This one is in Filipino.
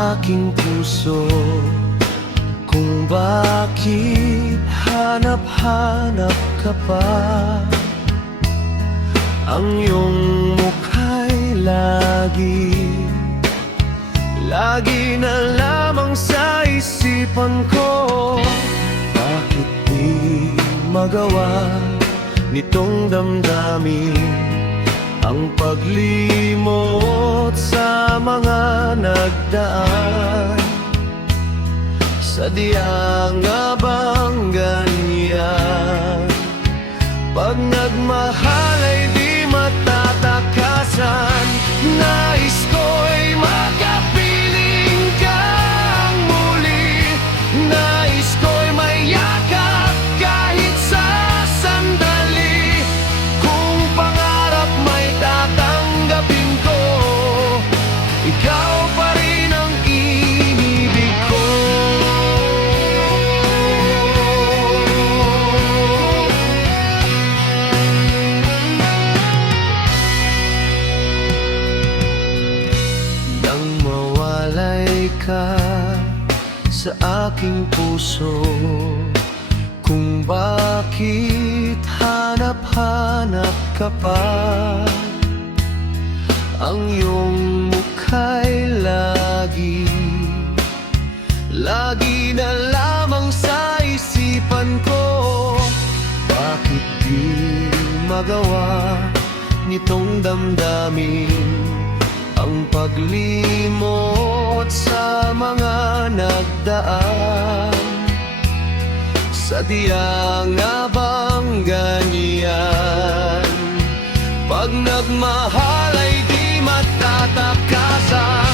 aking puso, kung bakit hanap-hanap ka pa. Ang iyong mukha'y lagi na lamang sa isipan ko. Bakit di magawa nitong damdamin ang paglimot sa mga nagdaan? Sadya nga bang ganyan? Pag nagmahal ay di matatakasan. Nais ko'y makapiling kang muli. Nais ko'y mayakap kahit sa sandali. Kung pangarap may tatanggapin ko, ikaw pa rin ang inibig ko. Nang mawalay ka sa aking puso, kung bakit hanap-hanap ka pa. Ang iyong mukha'y lagi na lamang sa isipan ko. Bakit di magawa nitong damdamin ang paglimot sa mga nagdaan? Sadya nga bang ganyan? Pag nagmahal ay di matatakasan.